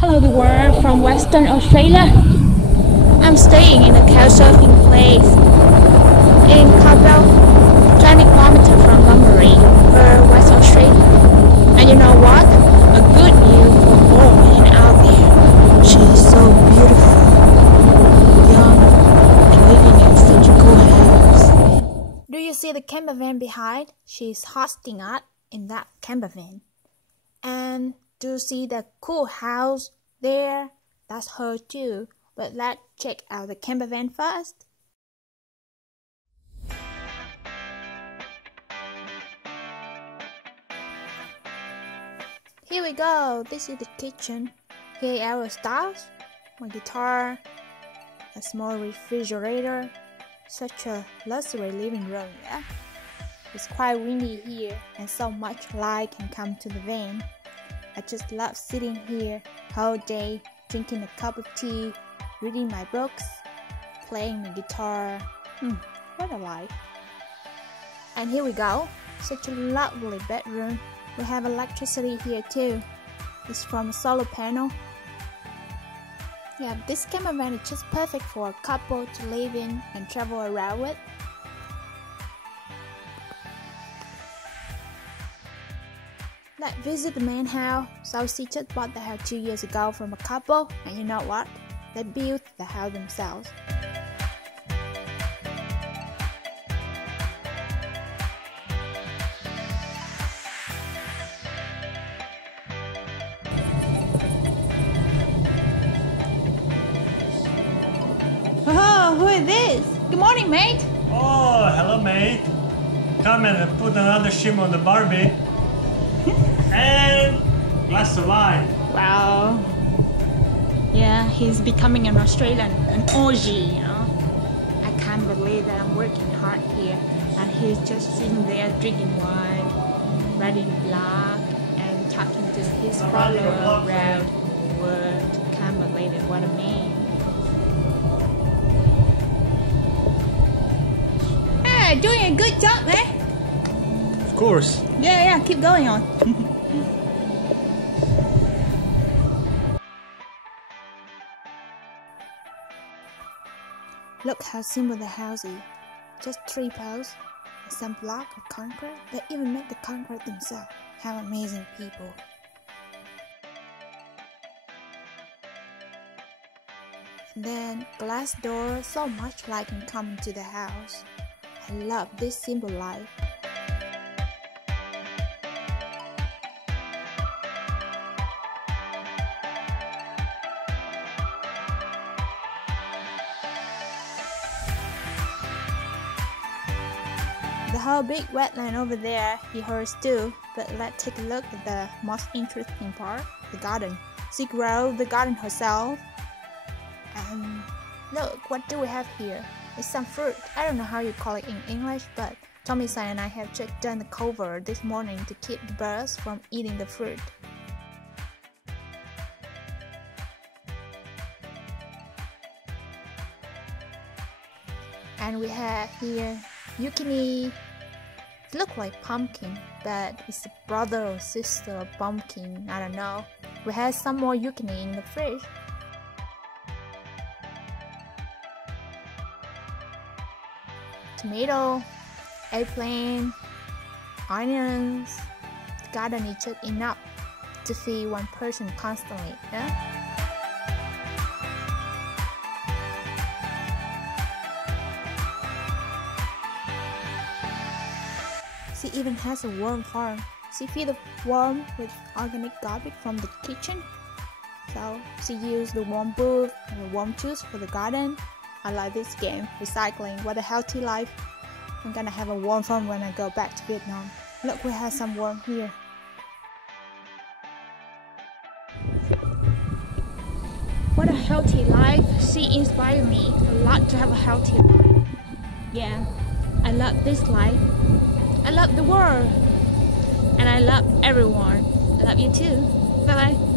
Hello the world from Western Australia. I'm staying in a couchsurfing place in Capel, 20 kilometers from Bunbury, West Australia. And you know what? A good news for all women out there. She is so beautiful, young, and living in such a cool house. Do you see the campervan behind? She's hosting us in that campervan. And do you see the cool house there? That's her too. But let's check out the campervan first. Here we go. This is the kitchen. Here are our stuff. My guitar, a small refrigerator. Such a luxury living room, yeah? It's quite windy here and so much light can come to the van. I just love sitting here whole day, drinking a cup of tea, reading my books, playing the guitar. What a life. And here we go. Such a lovely bedroom. We have electricity here too. It's from a solar panel. Yeah, this campervan is just perfect for a couple to live in and travel around with. Let's visit the main house. So she just bought the house 2 years ago from a couple, and you know what? They built the house themselves. Oh, who is this? Good morning, mate. Oh, hello, mate. Come and put another shim on the Barbie. And glass of wine. Wow. Yeah, he's becoming an Australian, an Aussie, you know. I can't believe that I'm working hard here and he's just sitting there drinking wine, riding block and talking to his follower around the world. Can't believe it, what a man. Hey, doing a good job, eh? Of course. Yeah, keep going on. Look how simple the house is. Just 3 posts and some block of concrete. They even make the concrete themselves. How amazing people. And then glass door, so much light can come into the house. I love this simple life. The whole big wetland over there, he hers too, but let's take a look at the most interesting part, the garden. She grew the garden herself. And look, what do we have here? It's some fruit. I don't know how you call it in English, but Tommy-san and I have just done the cover this morning to keep the birds from eating the fruit. And we have here zucchini. It looks like pumpkin, but it's a brother or sister of pumpkin, I don't know. We have some more zucchini in the fridge. Tomato, eggplant, onions. The garden is just enough to feed one person constantly, yeah? She even has a worm farm. She feeds the worm with organic garbage from the kitchen. So she used the worm booth and the worm juice for the garden. I like this game, recycling. What a healthy life. I'm gonna have a worm farm when I go back to Vietnam. Look, we have some worm here. What a healthy life. She inspired me a lot to have a healthy life. Yeah, I love this life. I love the world. And I love everyone. I love you too. Bye bye.